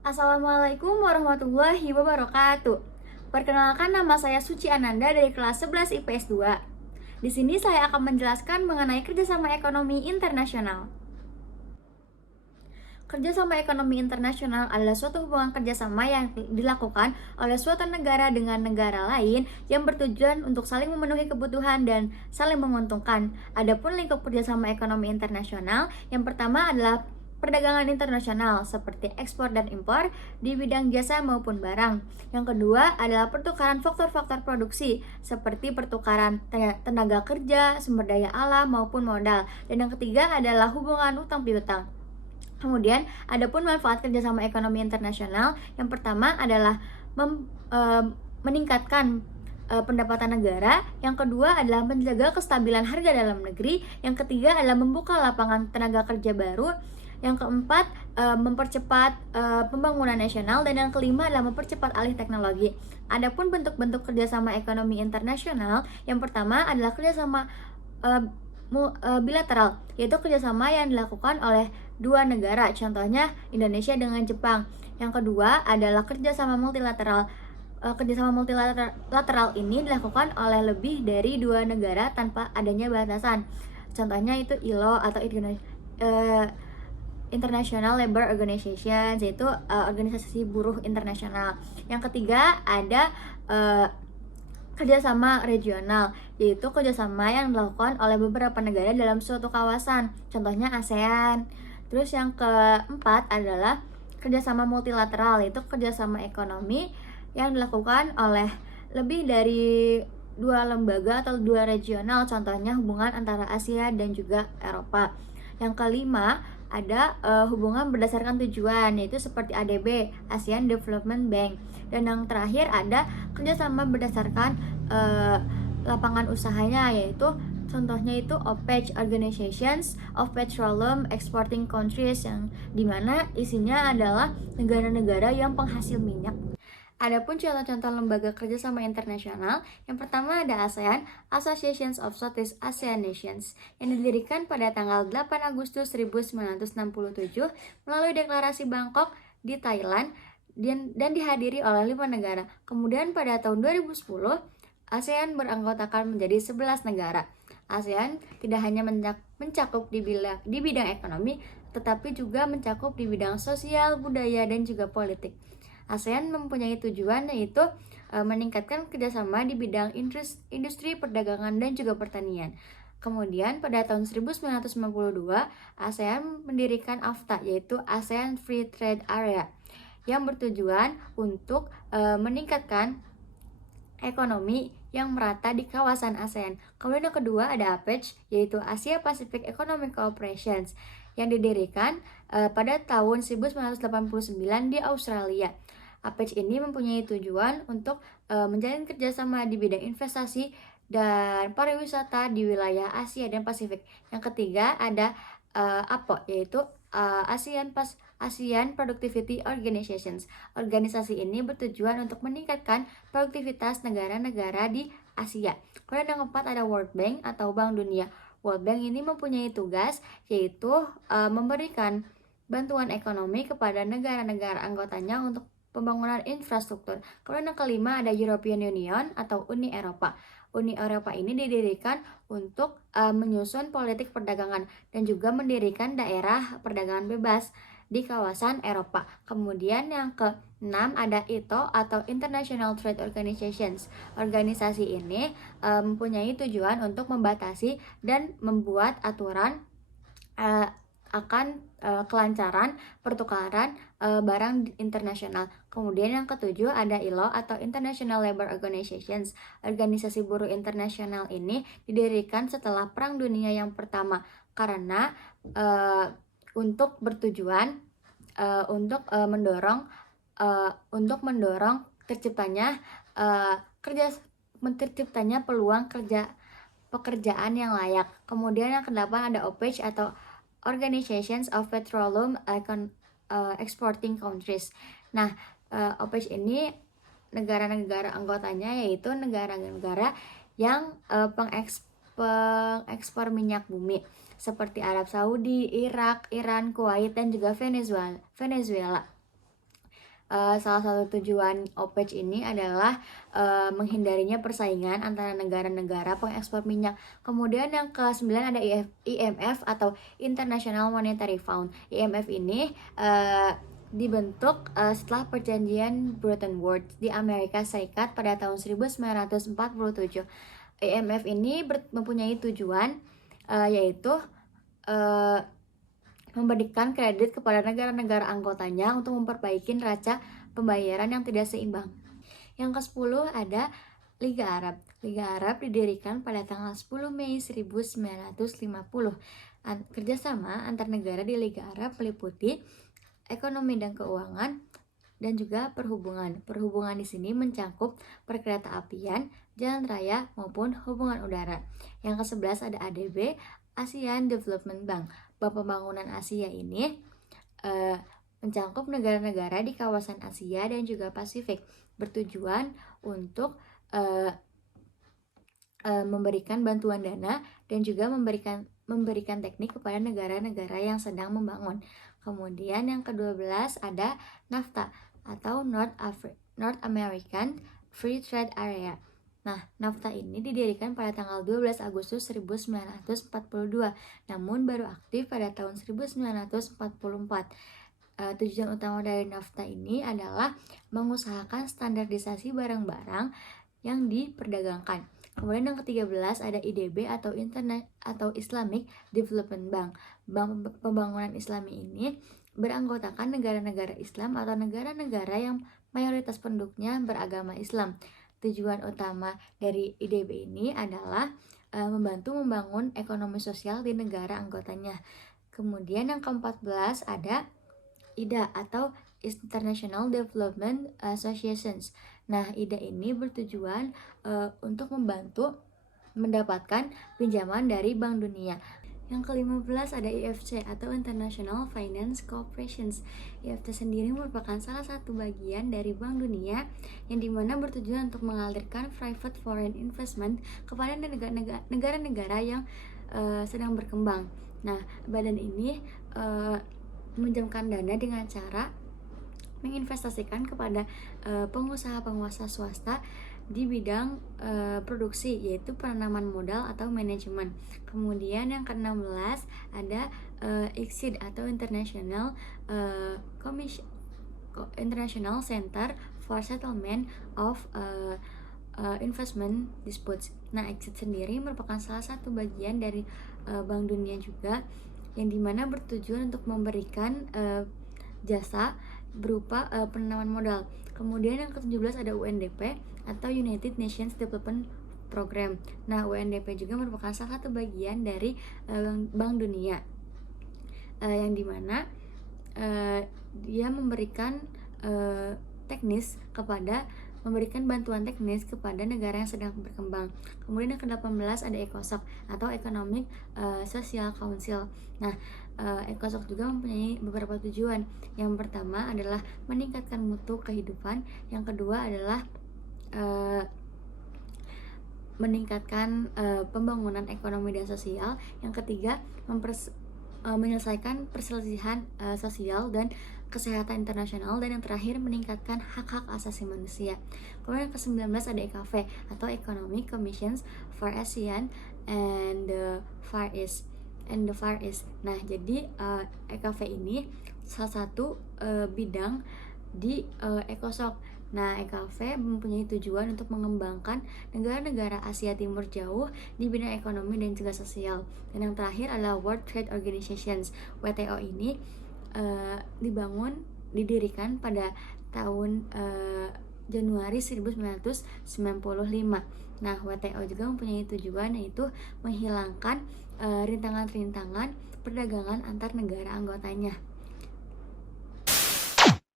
Assalamualaikum warahmatullahi wabarakatuh. Perkenalkan, nama saya Suci Ananda dari kelas 11 IPS 2. Di sini saya akan menjelaskan mengenai kerjasama ekonomi internasional. Kerjasama ekonomi internasional adalah suatu hubungan kerjasama yang dilakukan oleh suatu negara dengan negara lain yang bertujuan untuk saling memenuhi kebutuhan dan saling menguntungkan. Adapun lingkup kerjasama ekonomi internasional, yang pertama adalah perdagangan internasional seperti ekspor dan impor di bidang jasa maupun barang. Yang kedua adalah pertukaran faktor-faktor produksi seperti pertukaran tenaga kerja, sumber daya alam maupun modal. Dan yang ketiga adalah hubungan utang piutang. Kemudian, adapun manfaat kerjasama ekonomi internasional, yang pertama adalah meningkatkan pendapatan negara, yang kedua adalah menjaga kestabilan harga dalam negeri, yang ketiga adalah membuka lapangan tenaga kerja baru, yang keempat mempercepat pembangunan nasional, dan yang kelima adalah mempercepat alih teknologi. Adapun bentuk-bentuk kerjasama ekonomi internasional, yang pertama adalah kerjasama bilateral, yaitu kerjasama yang dilakukan oleh dua negara, contohnya Indonesia dengan Jepang. Yang kedua adalah kerjasama multilateral. Kerjasama multilateral ini dilakukan oleh lebih dari dua negara tanpa adanya batasan. Contohnya itu ILO atau International Labour Organization, yaitu organisasi buruh internasional. Yang ketiga ada kerjasama regional, yaitu kerjasama yang dilakukan oleh beberapa negara dalam suatu kawasan, contohnya ASEAN. Terus yang keempat adalah kerjasama multilateral, yaitu kerjasama ekonomi yang dilakukan oleh lebih dari dua lembaga atau dua regional, contohnya hubungan antara Asia dan juga Eropa. Yang kelima ada hubungan berdasarkan tujuan, yaitu seperti ADB, ASEAN Development Bank. Dan yang terakhir ada kerjasama berdasarkan lapangan usahanya, yaitu contohnya itu OPEC, Organizations of Petroleum Exporting Countries, yang dimana isinya adalah negara-negara yang penghasil minyak. Adapun contoh-contoh lembaga kerjasama internasional, yang pertama ada ASEAN, Associations of Southeast Asian Nations, yang didirikan pada tanggal 8 Agustus 1967 melalui Deklarasi Bangkok di Thailand dan dihadiri oleh 5 negara. Kemudian pada tahun 2010, ASEAN beranggotakan menjadi 11 negara. ASEAN tidak hanya mencakup di bidang ekonomi, tetapi juga mencakup di bidang sosial, budaya, dan juga politik. ASEAN mempunyai tujuan yaitu meningkatkan kerjasama di bidang industri, perdagangan, dan juga pertanian. Kemudian pada tahun 1992, ASEAN mendirikan AFTA, yaitu ASEAN Free Trade Area, yang bertujuan untuk meningkatkan ekonomi yang merata di kawasan ASEAN. Kemudian yang kedua ada APEC, yaitu Asia Pacific Economic Cooperation, yang didirikan pada tahun 1989 di Australia. APEC ini mempunyai tujuan untuk menjalin kerjasama di bidang investasi dan pariwisata di wilayah Asia dan Pasifik. Yang ketiga ada APO, yaitu ASEAN Productivity Organizations. Organisasi ini bertujuan untuk meningkatkan produktivitas negara-negara di Asia. Kemudian yang keempat ada World Bank atau Bank Dunia. World Bank ini mempunyai tugas yaitu memberikan bantuan ekonomi kepada negara-negara anggotanya untuk pembangunan infrastruktur. Kemudian yang kelima ada European Union atau Uni Eropa. Uni Eropa ini didirikan untuk menyusun politik perdagangan dan juga mendirikan daerah perdagangan bebas di kawasan Eropa. Kemudian yang keenam ada ITO atau International Trade Organizations. Organisasi ini mempunyai tujuan untuk membatasi dan membuat aturan akan kelancaran pertukaran barang internasional. Kemudian yang ketujuh ada ILO atau International Labour Organizations. Organisasi buruh internasional ini didirikan setelah Perang Dunia yang pertama karena untuk bertujuan untuk mendorong terciptanya peluang pekerjaan yang layak. Kemudian yang kedelapan ada OPEC atau Organizations of Petroleum Exporting Countries. Nah, OPEC ini negara-negara anggotanya yaitu negara-negara yang pengekspor minyak bumi seperti Arab Saudi, Irak, Iran, Kuwait, dan juga Venezuela. Salah satu tujuan OPEC ini adalah menghindarinya persaingan antara negara-negara pengekspor minyak. Kemudian yang ke-9 ada IMF atau International Monetary Fund. IMF ini dibentuk setelah perjanjian Bretton Woods di Amerika Serikat pada tahun 1947. IMF ini mempunyai tujuan yaitu memberikan kredit kepada negara-negara anggotanya untuk memperbaiki neraca pembayaran yang tidak seimbang. Yang ke-10 ada Liga Arab. Liga Arab didirikan pada tanggal 10 Mei 1950. Kerjasama antar negara di Liga Arab meliputi ekonomi dan keuangan dan juga perhubungan. Perhubungan di sini mencakup perkereta-apian, jalan raya maupun hubungan udara. Yang ke-11 ada ADB, ASEAN Development Bank. Bank Pembangunan Asia ini mencakup negara-negara di kawasan Asia dan juga Pasifik, bertujuan untuk memberikan bantuan dana dan juga memberikan teknik kepada negara-negara yang sedang membangun. Kemudian yang ke-12 ada NAFTA atau North American Free Trade Area. Nah, NAFTA ini didirikan pada tanggal 12 Agustus 1942, namun baru aktif pada tahun 1944. Tujuan utama dari NAFTA ini adalah mengusahakan standarisasi barang-barang yang diperdagangkan. Kemudian yang ke-13 ada IDB atau Islamic Development Bank. Bank Pembangunan Islami ini beranggotakan negara-negara Islam atau negara-negara yang mayoritas penduduknya beragama Islam. Tujuan utama dari IDB ini adalah membantu membangun ekonomi sosial di negara anggotanya. Kemudian yang ke-14 ada IDA atau International Development Associations. Nah, IDA ini bertujuan untuk membantu mendapatkan pinjaman dari Bank Dunia. Yang ke-15 ada IFC atau International Finance Corporations. IFC sendiri merupakan salah satu bagian dari Bank Dunia yang dimana bertujuan untuk mengalirkan private foreign investment kepada negara-negara yang sedang berkembang. Nah, badan ini meminjamkan dana dengan cara menginvestasikan kepada pengusaha-pengusaha swasta di bidang produksi, yaitu penanaman modal atau manajemen. Kemudian yang ke-16 ada ICSID atau International Center for Settlement of Investment Disputes. Nah, ICSID sendiri merupakan salah satu bagian dari Bank Dunia juga, yang dimana bertujuan untuk memberikan jasa berupa penanaman modal. Kemudian yang ke-17 ada UNDP atau United Nations Development Program. Nah, UNDP juga merupakan salah satu bagian dari Bank Dunia, yang dimana dia memberikan memberikan bantuan teknis kepada negara yang sedang berkembang. Kemudian yang ke-18 ada ECOSOC atau Economic Social Council. Nah, ECOSOC juga mempunyai beberapa tujuan. Yang pertama adalah meningkatkan mutu kehidupan. Yang kedua adalah meningkatkan pembangunan ekonomi dan sosial. Yang ketiga, menyelesaikan perselisihan sosial dan kesehatan internasional. Dan yang terakhir, meningkatkan hak-hak asasi manusia. Kemudian yang ke-19 ada EKF atau Economic Commissions for ASEAN and the Far East. Nah, jadi EKF ini salah satu bidang di ECOSOC. Nah, EKF mempunyai tujuan untuk mengembangkan negara-negara Asia Timur Jauh di bidang ekonomi dan juga sosial. Dan yang terakhir adalah World Trade Organization. WTO ini didirikan pada tahun Januari 1995. Nah, WTO juga mempunyai tujuan yaitu menghilangkan rintangan-rintangan perdagangan antar negara anggotanya.